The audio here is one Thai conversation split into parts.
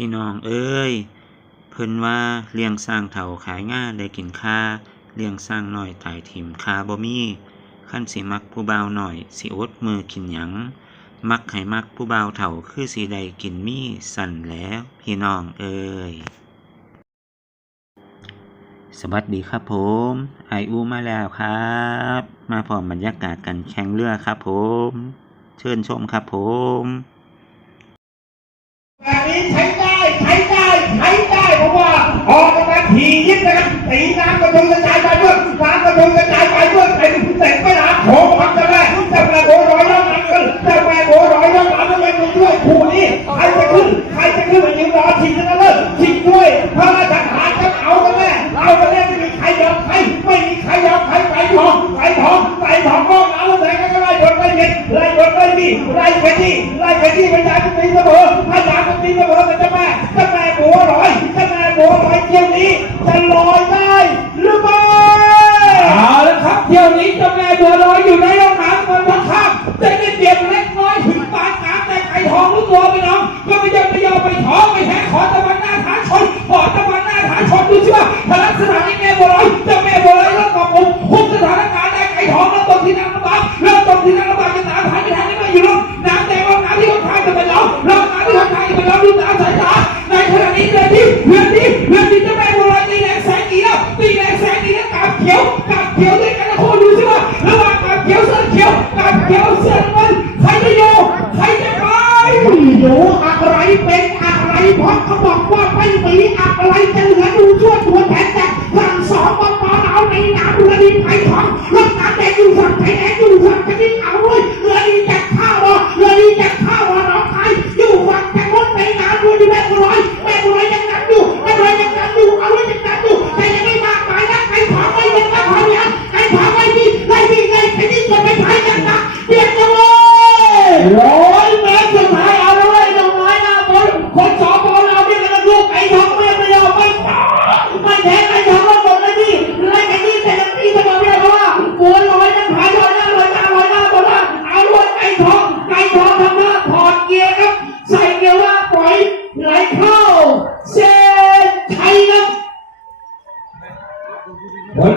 พี่น้องเอ้ย เพิ่นว่าเลี้ยงสร้างเฒ่าขายง่าได้กินค่า เลี้ยงสร้างหน้อยตายถิ่มค่าบ่มีคันสิมักผู้เบาวน้อย สิอดมือกินหยัง มักให้มักผู้เบาเฒ่าคือสิได้กินมีสั่นแล้วพี่น้องเอ้ยสวัสดีครับผม ไออูมาแล้วครับ มาพร้อมบรรยากาศการแข่งเรือครับผม เชิญชมครับผม แบบนี้ใช้ได้ใช้ได้ใช้ได้เพราะว่าออกกำลังทียิบนะครับตีน้ำกระทุงกระจายไปเพื่อนน้ำกระทุงกระจายไปเพื่อนเป็นเส ร็จไปหาโขงพักจะแม่จ้าแม่โบร้อยล้วหนังกันจ้าแม่โบร้อยล้วหนังกันเลยด้วยคู่นี้ใครจะขึ้นใครจะขึ้นมายืนรอชิงชนะเลิศชิงด้วยพระราชทานกันเอากันแน่เอากันแน่ไม่มีใครยอมใครไม่มีใครยอมใครไปทองไปทองไปทองก็เอาแสงกันก็ไล่บนไล่เม็ดไล่บนไล่บีไล่ไปที่ไล่ไปที่พยายามจะตีเสมอพยายามจะตีเสมอเป็นจ้าแม่ อตะวันหน้าฐานชนขอตะวันหน้าฐานชนดูสิว่าพลังสถานีแม่บัวลอยเจ้าแม่บัวลอยเริ่มกอบผมคุมสถานการณ์ได้ไข่ทองเริ่มต้นที่น้ำลำบากเริ่มต้นที่น้ำลำบากจะตามทันไม่ทันไม่อยู่ร่องน้ำแดงร่องน้ำที่คนไทยจะไปเราร่องน้ำที่คนไทยจะไปเราดูตามสายตาในขณะนี้เรือที่เรือที่เรือที่เจ้าแม่บัวลอยตีแรงแสงกี่แล้วตีแรงแสงกี่แล้วกาบเขียวกาบเขียวด้วยกันนะคุณดูสิว่าระหว่างกาบเขียวเสื้อเขียวกาบเขียวเสื้อน้ำ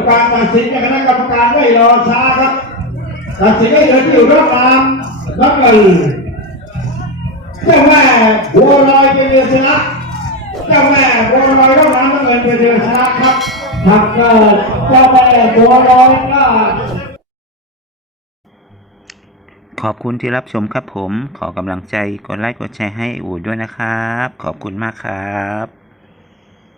การตัดสินจากคณะกรรมการไม่รอช้าครับตัดสินให้เหลือที่อยู่รอบน้ำน้ำเงินเจ้าแม่บัวลอยเป็นเรือชนะเจ้าแม่บัวลอยรอบน้ำน้ำเงินเป็นเรือชนะครับถ้าเกิดเจ้าแม่บัวลอยก็ขอบคุณที่รับชมครับผม ขอกำลังใจกดไลค์กดแชร์ให้อูดด้วยนะครับ ขอบคุณมากครับ